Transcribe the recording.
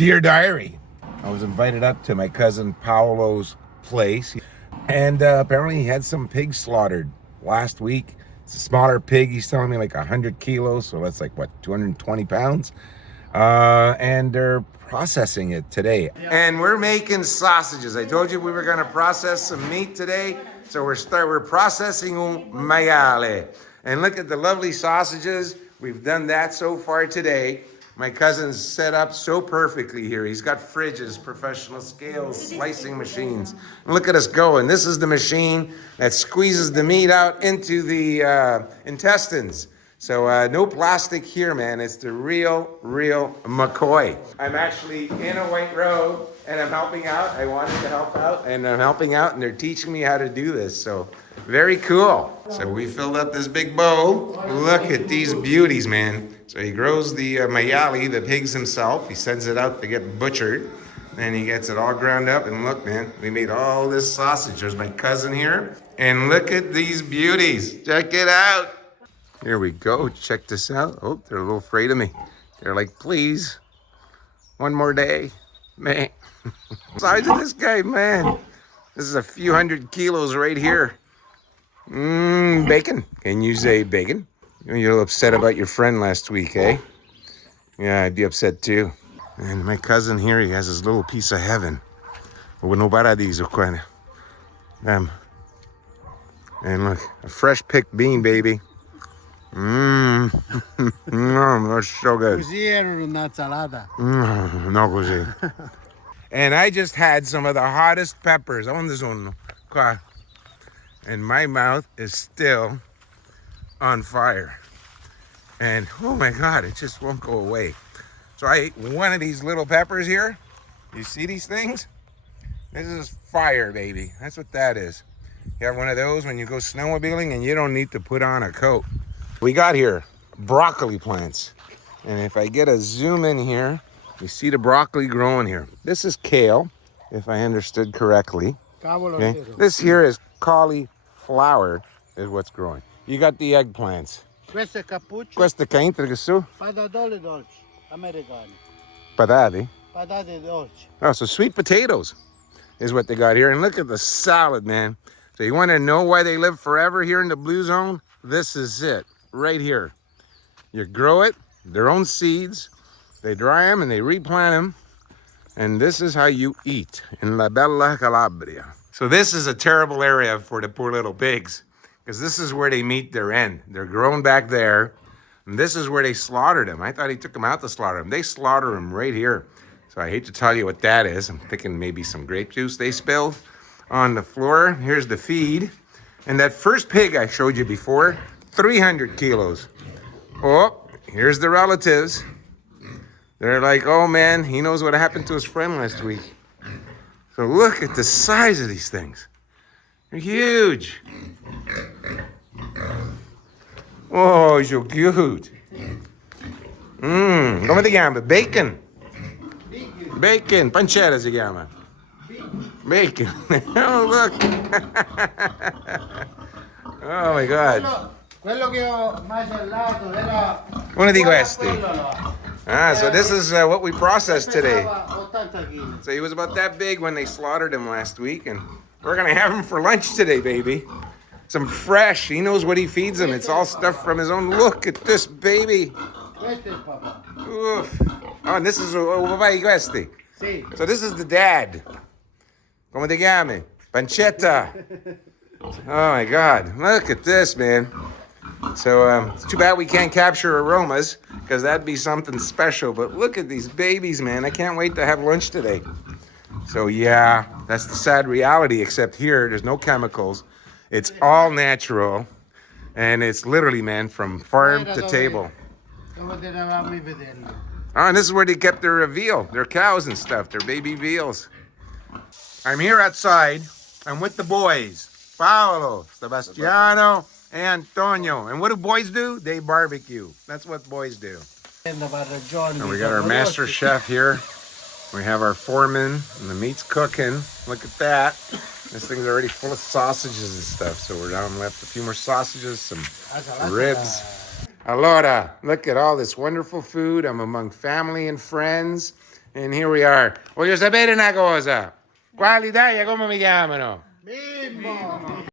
Dear Diary, I was invited up to my cousin Paolo's place, and apparently he had some pigs slaughtered last week. It's a smaller pig. He's telling me like 100 kilos, so that's like, what, 220 pounds? And they're processing it today. And we're making sausages. I told you we were gonna process some meat today, so we're processing un maiale. And look at the lovely sausages. We've done that so far today. My cousin's set up so perfectly here. He's got fridges, professional scales, slicing machines. And look at us go. And this is the machine that squeezes the meat out into the intestines. So no plastic here, man. It's the real McCoy. I'm actually in a white robe and I'm helping out. I wanted to help out and I'm helping out and they're teaching me how to do this. So very cool. So we filled up this big bowl. Look at these beauties, man. So he grows the maiale, the pigs himself. He sends it out to get butchered. Then he gets it all ground up. And look, man, we made all this sausage. There's my cousin here. And look at these beauties. Check it out. Here we go. Check this out. Oh, they're a little afraid of me. They're like, please, one more day. Man, size of this guy, man. This is a few 100 kilos right here. Bacon. Can you say bacon? You're upset about your friend last week, eh? Yeah, I'd be upset too. And my cousin here, he has his little piece of heaven. No paradiso, kind of. And look, a fresh picked bean, baby. That's so good. No così. And I just had some of the hottest peppers on the zone. And my mouth is still on fire. And oh my God, it just won't go away. So I ate one of these little peppers here. You see these things? This is fire, baby. That's what that is. You have one of those when you go snowmobiling and you don't need to put on a coat. We got here broccoli plants. And if I get a zoom in here, you see the broccoli growing here. This is kale, if I understood correctly. Okay? This here is cauliflower, is what's growing. You got the eggplants. Questo è cappuccio. Questo che entra che su? Patatone dolci, americani. Patate? Patate dolci. Oh, so sweet potatoes is what they got here. And look at the salad, man. So you want to know why they live forever here in the blue zone? This is it, right here. You grow it, their own seeds. They dry them and they replant them. And this is how you eat in La Bella Calabria. So this is a terrible area for the poor little pigs because this is where they meet their end. They're grown back there. And this is where they slaughtered them. I thought he took them out to slaughter them. They slaughter them right here. So I hate to tell you what that is. I'm thinking maybe some grape juice they spilled on the floor. Here's the feed. And that first pig I showed you before, 300 kilos. Oh, here's the relatives. They're like, oh man, he knows what happened to his friend last week. So look at the size of these things. They're huge. Oh, so cute. Come si chiama? Bacon. Bacon. Pancetta si chiama. Bacon. Oh, look. Oh my God. Quello che ho macellato era Uno di questi. So this is what we processed today. 80 kg. So he was about that big when they slaughtered him last week, and we're gonna have him for lunch today, baby. Some fresh. He knows what he feeds him. It's all stuff from his own. Look at this baby. Questo è il papà. Oof. Oh, and this is questi. Sì. So this is the dad. Come ti chiami? Pancetta. Oh my God! Look at this, man. So it's too bad we can't capture aromas because that'd be something special. But look at these babies, man. I can't wait to have lunch today. So yeah, that's the sad reality, except here, there's no chemicals. It's all natural. And it's literally, man, from farm to table. Dove eravamo i vitelli. Oh, and this is where they kept their veal, their cows and stuff, their baby veals. I'm here outside. I'm with the boys. Paolo, Sebastiano, and Antonio. And what do boys do? They barbecue. That's what boys do. And we got our master chef here. We have our foreman, and the meat's cooking. Look at that. This thing's already full of sausages and stuff. So we're down left a few more sausages, some ribs. Allora, look at all this wonderful food. I'm among family and friends. And here we are. Voglio sapere una cosa. Qua all'Italia come mi chiamano? MiMMO.